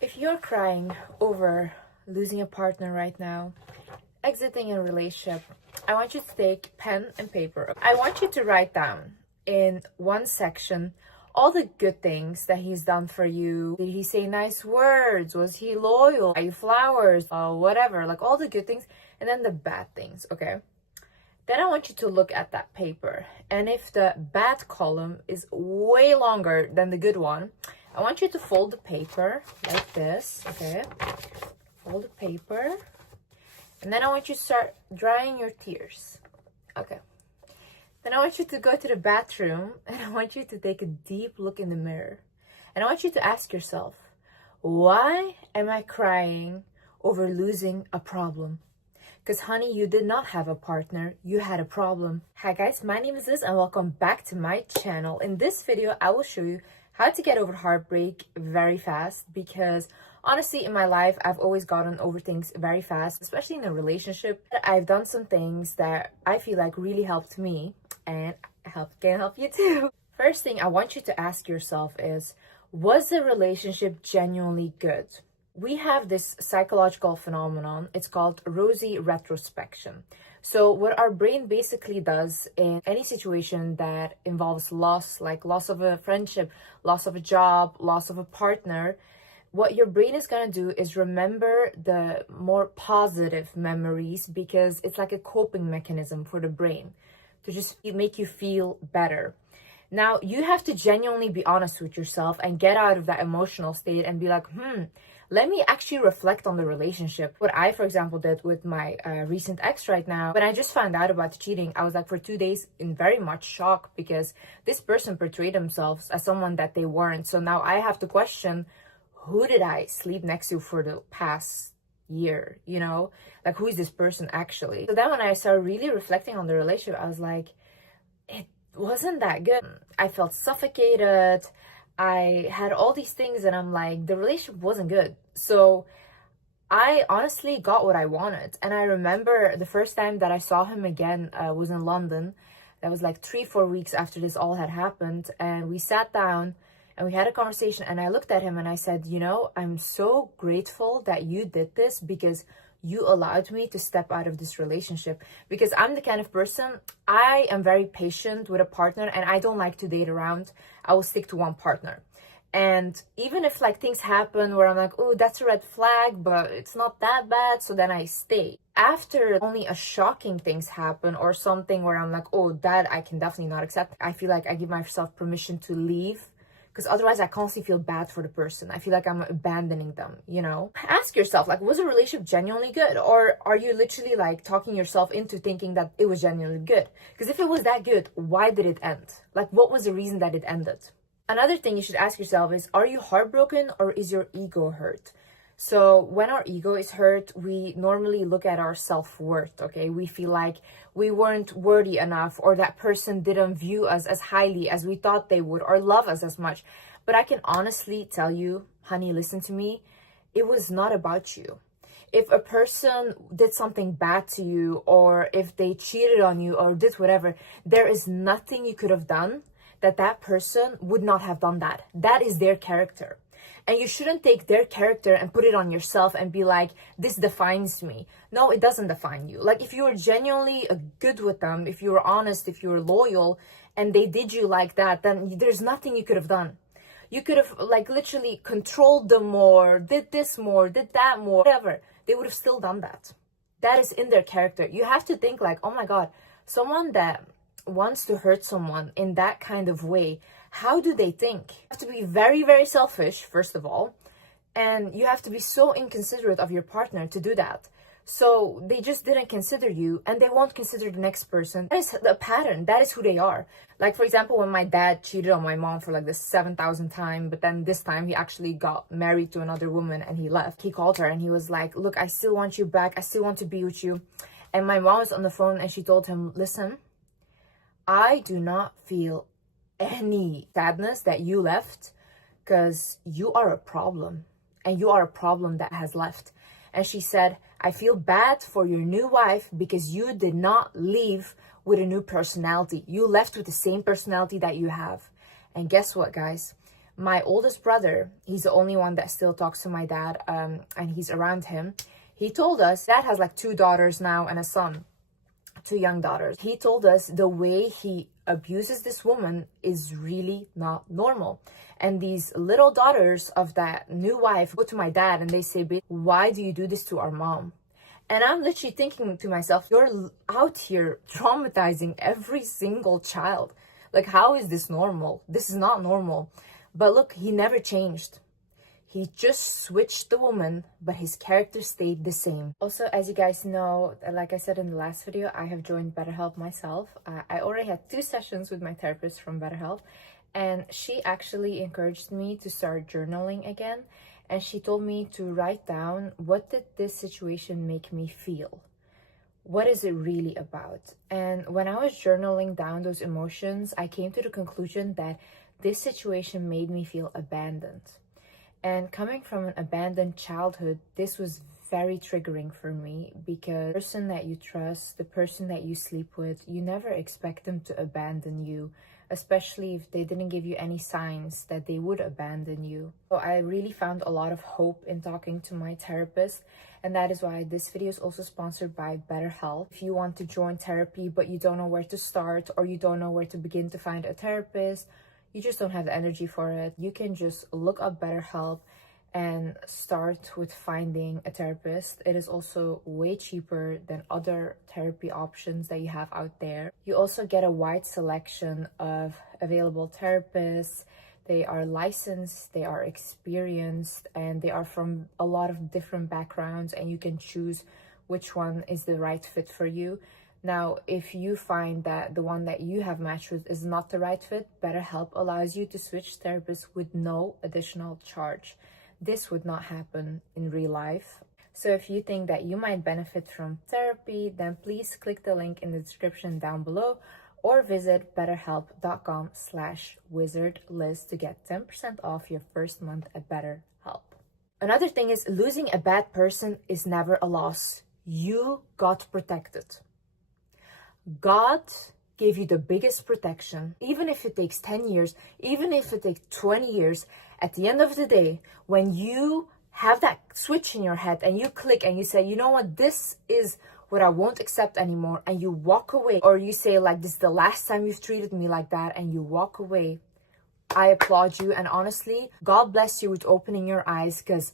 If you're crying over losing a partner right now, exiting a relationship, I want you to take pen and paper. I want you to write down in one section all the good things that he's done for you. Did he say nice words? Was he loyal? Buy you flowers? Whatever, like all the good things, and then the bad things, okay? Then I want you to look at that paper. And if the bad column is way longer than the good one, I want you to fold the paper like this, okay? Fold the paper. And then I want you to start drying your tears, okay? Then I want you to go to the bathroom and I want you to take a deep look in the mirror. And I want you to ask yourself, why am I crying over losing a problem? Because honey, you did not have a partner, you had a problem. Hi guys, my name is Liz and welcome back to my channel. In this video, I will show you how to get over heartbreak very fast, because honestly in my life, I've always gotten over things very fast, especially in a relationship. I've done some things that I feel like really helped me and can help you too. First thing I want you to ask yourself is, was the relationship genuinely good? We have this psychological phenomenon. It's called rosy retrospection. So what our brain basically does in any situation that involves loss, like loss of a friendship, loss of a job, loss of a partner, what your brain is going to do is remember the more positive memories, because it's like a coping mechanism for the brain to just make you feel better. Now, you have to genuinely be honest with yourself and get out of that emotional state and be like, let me actually reflect on the relationship. What I, for example, did with my recent ex right now, when I just found out about the cheating, I was like for 2 days in very much shock, because this person portrayed themselves as someone that they weren't. So now I have to question, who did I sleep next to for the past year, you know? Like, who is this person actually? So then when I started really reflecting on the relationship, I was like, it wasn't that good. I felt suffocated. I had all these things and I'm like, the relationship wasn't good. So I honestly got what I wanted. And I remember the first time that I saw him again was in London. That was like 3-4 weeks after this all had happened. And we sat down and we had a conversation, and I looked at him and I said, you know, I'm so grateful that you did this, because you allowed me to step out of this relationship. Because I'm the kind of person, I am very patient with a partner and I don't like to date around. I will stick to one partner. And even if like things happen where I'm like, oh, that's a red flag, but it's not that bad, so then I stay. After only a shocking things happen or something where I'm like, oh, that I can definitely not accept, I feel like I give myself permission to leave. Because otherwise I constantly feel bad for the person. I feel like I'm abandoning them, you know? Ask yourself, like, was the relationship genuinely good? Or are you literally like talking yourself into thinking that it was genuinely good? Because if it was that good, why did it end? Like, what was the reason that it ended? Another thing you should ask yourself is, are you heartbroken or is your ego hurt? So when our ego is hurt, we normally look at our self-worth, okay? We feel like we weren't worthy enough, or that person didn't view us as highly as we thought they would, or love us as much. But I can honestly tell you, honey, listen to me, it was not about you. If a person did something bad to you, or if they cheated on you or did whatever, there is nothing you could have done that person would not have done that. That is their character. And you shouldn't take their character and put it on yourself and be like, this defines me. No, it doesn't define you. Like, if you were genuinely good with them, if you were honest, if you were loyal, and they did you like that, then there's nothing you could have done. You could have like literally controlled them more, did this more, did that more, whatever. They would have still done that. That is in their character. You have to think like, oh my God, someone that wants to hurt someone in that kind of way, how do they think? You have to be very, very selfish, first of all, and you have to be so inconsiderate of your partner to do that. So they just didn't consider you, and they won't consider the next person. That is the pattern. That is who they are. Like, for example, when my dad cheated on my mom for like the 7,000th time, but then this time he actually got married to another woman and he left. He called her and he was like, look, I still want you back. I still want to be with you. And my mom was on the phone and she told him, listen, I do not feel any sadness that you left, because you are a problem, and you are a problem that has left. And she said, I feel bad for your new wife, because you did not leave with a new personality. You left with the same personality that you have. And guess what, guys? My oldest brother, he's the only one that still talks to my dad, and he's around him. He told us, dad has like 2 daughters now and a son, 2 young daughters. He told us the way he abuses this woman is really not normal. And these little daughters of that new wife go to my dad and they say, why do you do this to our mom? And I'm literally thinking to myself, you're out here traumatizing every single child. Like, how is this normal? This is not normal. But look, he never changed. He just switched the woman, but his character stayed the same. Also, as you guys know, like I said in the last video, I have joined BetterHelp myself. I already had 2 sessions with my therapist from BetterHelp, and she actually encouraged me to start journaling again. And she told me to write down, what did this situation make me feel? What is it really about? And when I was journaling down those emotions, I came to the conclusion that this situation made me feel abandoned. And coming from an abandoned childhood, this was very triggering for me, because the person that you trust, the person that you sleep with, you never expect them to abandon you, especially if they didn't give you any signs that they would abandon you. So I really found a lot of hope in talking to my therapist, and that is why this video is also sponsored by BetterHelp. If you want to join therapy but you don't know where to start, or you don't know where to begin to find a therapist, you just don't have the energy for it, you can just look up BetterHelp and start with finding a therapist. It is also way cheaper than other therapy options that you have out there. You also get a wide selection of available therapists. They are licensed, they are experienced, and they are from a lot of different backgrounds, and you can choose which one is the right fit for you. Now, if you find that the one that you have matched with is not the right fit, BetterHelp allows you to switch therapists with no additional charge. This would not happen in real life. So if you think that you might benefit from therapy, then please click the link in the description down below, or visit betterhelp.com/wizardliz to get 10% off your first month at BetterHelp. Another thing is, losing a bad person is never a loss. You got protected. God gave you the biggest protection. Even if it takes 10 years, even if it takes 20 years, at the end of the day, when you have that switch in your head and you click and you say, you know what, this is what I won't accept anymore, and you walk away, or you say like, this is the last time you've treated me like that, and you walk away, I applaud you. And honestly, God bless you with opening your eyes, because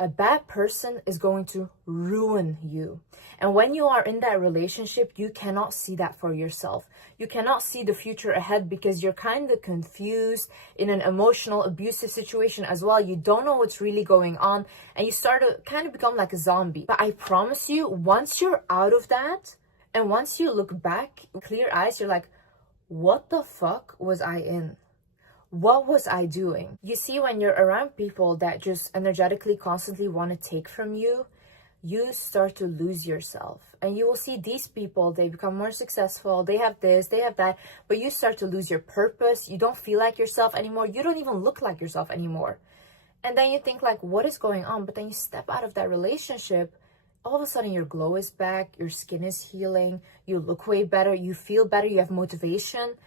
a bad person is going to ruin you. And when you are in that relationship, you cannot see that for yourself. You cannot see the future ahead, because you're kind of confused in an emotional, abusive situation as well. You don't know what's really going on, and you start to kind of become like a zombie. But I promise you, once you're out of that, and once you look back, clear eyes, you're like, what the fuck was I in? What was I doing? You see, when you're around people that just energetically constantly want to take from you, you start to lose yourself. And you will see these people, they become more successful, they have this, they have that, but you start to lose your purpose. You don't feel like yourself anymore. You don't even look like yourself anymore. And then you think like, what is going on? But then you step out of that relationship, all of a sudden your glow is back, your skin is healing, you look way better, you feel better, you have motivation.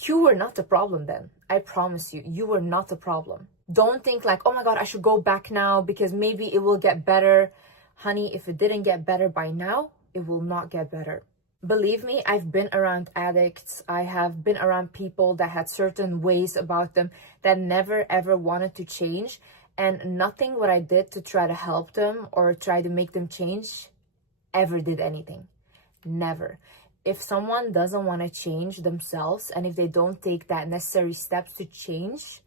You were not the problem then. I promise you, you were not the problem. Don't think like, oh my God, I should go back now because maybe it will get better. Honey, if it didn't get better by now, it will not get better. Believe me, I've been around addicts. I have been around people that had certain ways about them that never ever wanted to change. And nothing what I did to try to help them or try to make them change ever did anything. Never. If someone doesn't want to change themselves, and if they don't take that necessary steps to change,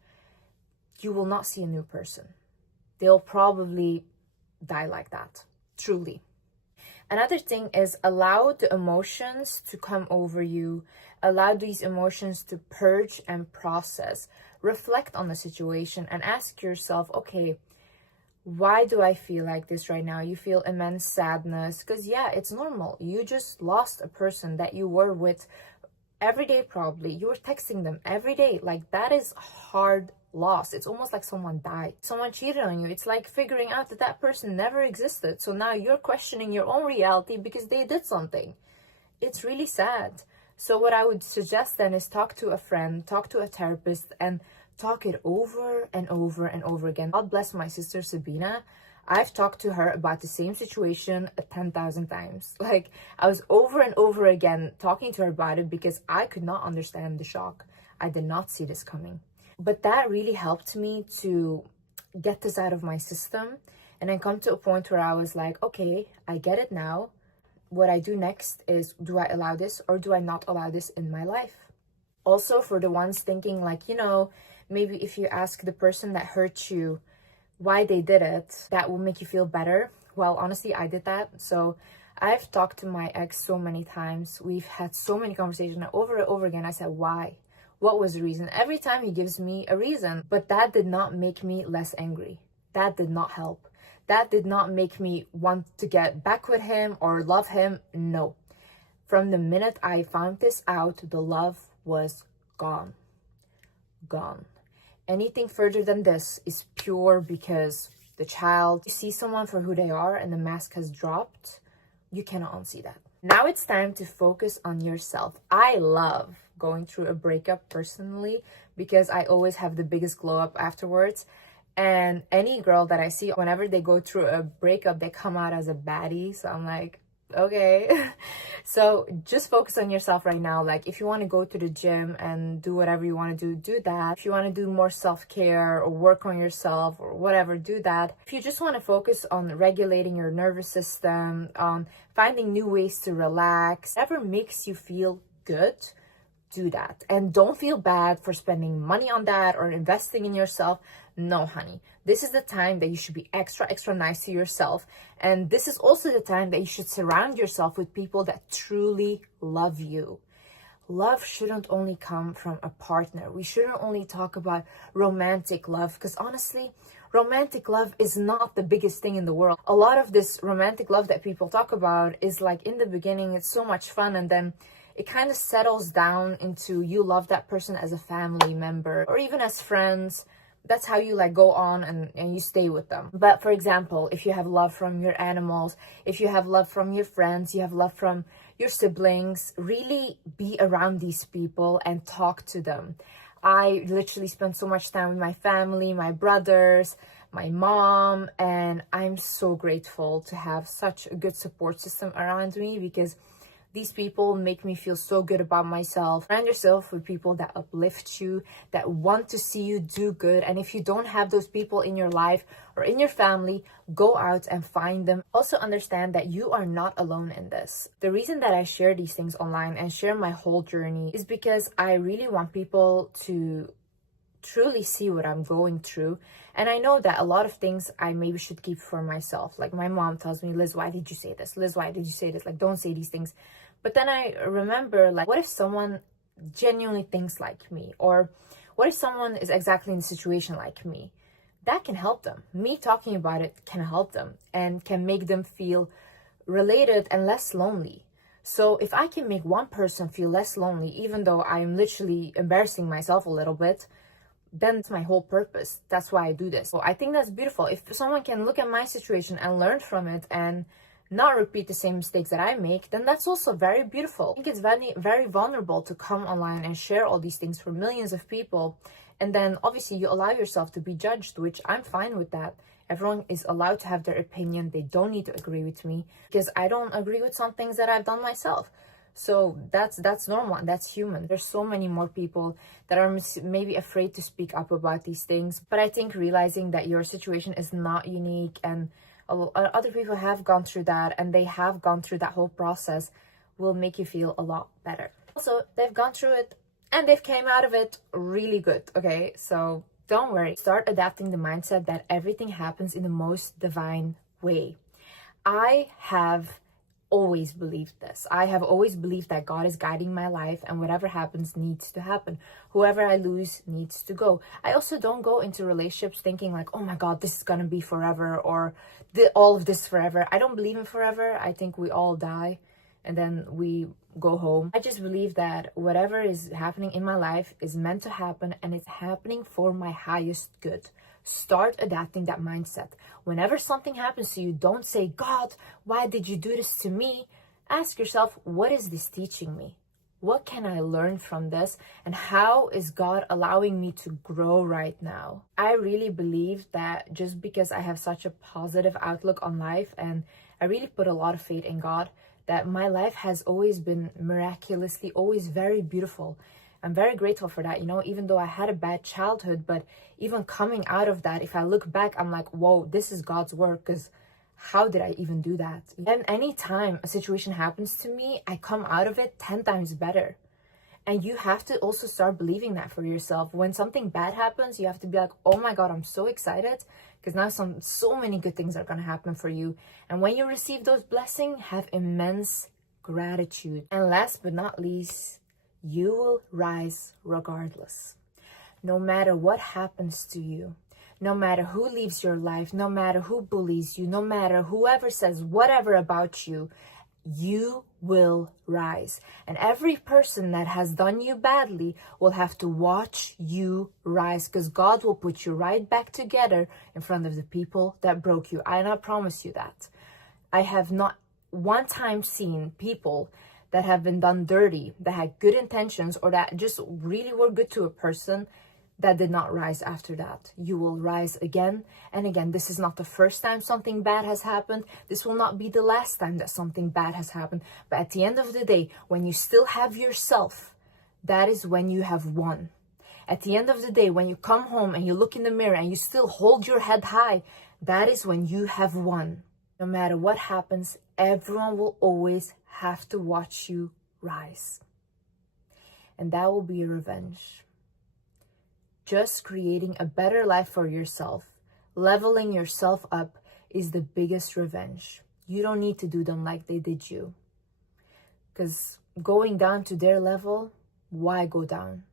you will not see a new person. They'll probably die like that, truly. Another thing is, allow the emotions to come over you. Allow these emotions to purge and process. Reflect on the situation and ask yourself, okay, why do I feel like this right now? You feel immense sadness because, yeah, it's normal. You just lost a person that you were with every day, probably. You were texting them every day. Like, that is hard loss. It's almost like someone died. Someone cheated on you. It's like figuring out that that person never existed. So now you're questioning your own reality because they did something. It's really sad. So what I would suggest then is talk to a friend, talk to a therapist, and talk it over and over and over again. God bless my sister Sabina. I've talked to her about the same situation 10,000 times. Like, I was over and over again talking to her about it because I could not understand the shock. I did not see this coming. But that really helped me to get this out of my system. And I come to a point where I was like, okay, I get it now. What I do next is, do I allow this or do I not allow this in my life? Also, for the ones thinking like, maybe if you ask the person that hurt you why they did it, that will make you feel better. Well, honestly, I did that. So I've talked to my ex so many times. We've had so many conversations over and over again. I said, why? What was the reason? Every time he gives me a reason, but that did not make me less angry. That did not help. That did not make me want to get back with him or love him. No. From the minute I found this out, the love was gone. Gone. Anything further than this is pure because the child, you see someone for who they are and the mask has dropped, you cannot unsee that. Now it's time to focus on yourself. I love going through a breakup personally because I always have the biggest glow up afterwards. And any girl that I see, whenever they go through a breakup, they come out as a baddie. So I'm like, okay. So just focus on yourself right now. Like, if you want to go to the gym and do whatever you want to do that. If you want to do more self-care or work on yourself or whatever, do that. If you just want to focus on regulating your nervous system, on finding new ways to relax, whatever makes you feel good, do that. And don't feel bad for spending money on that or investing in yourself. No, honey. This is the time that you should be extra nice to yourself. And this is also the time that you should surround yourself with people that truly love you. Love shouldn't only come from a partner. We shouldn't only talk about romantic love, because honestly, romantic love is not the biggest thing in the world. A lot of this romantic love that people talk about is like, in the beginning, it's so much fun, and then it kind of settles down into you love that person as a family member or even as friends. That's how you like go on and you stay with them. But for example, if you have love from your animals, if you have love from your friends, you have love from your siblings, really be around these people and talk to them. I literally spend so much time with my family, my brothers, my mom, and I'm so grateful to have such a good support system around me because these people make me feel so good about myself. Surround yourself with people that uplift you, that want to see you do good. And if you don't have those people in your life or in your family, go out and find them. Also understand that you are not alone in this. The reason that I share these things online and share my whole journey is because I really want people to truly see what I'm going through. And I know that a lot of things I maybe should keep for myself. Like my mom tells me, Liz, why did you say this? Liz, why did you say this? Like, don't say these things. But then I remember, like, what if someone genuinely thinks like me? Or what if someone is exactly in a situation like me? That can help them. Me talking about it can help them and can make them feel related and less lonely. So if I can make one person feel less lonely, even though I'm literally embarrassing myself a little bit, then it's my whole purpose. That's why I do this. So I think that's beautiful. If someone can look at my situation and learn from it and not repeat the same mistakes that I make, then that's also very beautiful. I think it's very, very vulnerable to come online and share all these things for millions of people. And then obviously you allow yourself to be judged, which I'm fine with that. Everyone is allowed to have their opinion. They don't need to agree with me because I don't agree with some things that I've done myself. So that's normal and that's human. There's so many more people that are maybe afraid to speak up about these things. But I think realizing that your situation is not unique and other people have gone through that and they have gone through that whole process will make you feel a lot better. Also, they've gone through it and they've came out of it really good, okay? So don't worry. Start adapting the mindset that everything happens in the most divine way. I have always believed this. I have always believed that God is guiding my life and whatever happens needs to happen. Whoever I lose needs to go. I also don't go into relationships thinking like, oh my God, this is gonna be forever or all of this forever. I don't believe in forever. I think we all die and then we go home. I just believe that whatever is happening in my life is meant to happen and it's happening for my highest good. Start adapting that mindset. Whenever something happens to you, don't say, God, why did you do this to me? Ask yourself, what is this teaching me? What can I learn from this? And how is God allowing me to grow right now? I really believe that just because I have such a positive outlook on life, and I really put a lot of faith in God, that my life has always been miraculously, always very beautiful. I'm very grateful for that, even though I had a bad childhood, but even coming out of that, if I look back, I'm like, whoa, this is God's work, because how did I even do that? And anytime a situation happens to me, I come out of it 10 times better. And you have to also start believing that for yourself. When something bad happens, you have to be like, oh my God, I'm so excited, because now so many good things are going to happen for you. And when you receive those blessings, have immense gratitude. And last but not least, you will rise regardless. No matter what happens to you, no matter who leaves your life, no matter who bullies you, no matter whoever says whatever about you, you will rise. And every person that has done you badly will have to watch you rise, because God will put you right back together in front of the people that broke you. I promise you that. I have not one time seen people that have been done dirty, that had good intentions, or that just really were good to a person, that did not rise after that. You will rise again and again. This is not the first time something bad has happened. This will not be the last time that something bad has happened. But at the end of the day, when you still have yourself, that is when you have won. At the end of the day, when you come home and you look in the mirror and you still hold your head high, that is when you have won. No matter what happens, everyone will always have to watch you rise. And that will be your revenge. Just creating a better life for yourself, leveling yourself up, is the biggest revenge. You don't need to do them like they did you. Because going down to their level, why go down?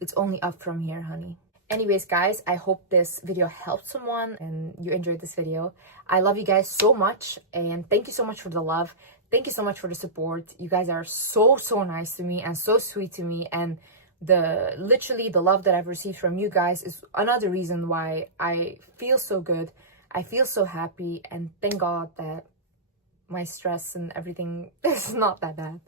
It's only up from here, honey. Anyways, guys, I hope this video helped someone and you enjoyed this video. I love you guys so much, and thank you so much for the love. Thank you so much for the support. You guys are so nice to me and so sweet to me, and literally the love that I've received from you guys is another reason why I feel so good. I feel so happy, and thank God that my stress and everything is not that bad.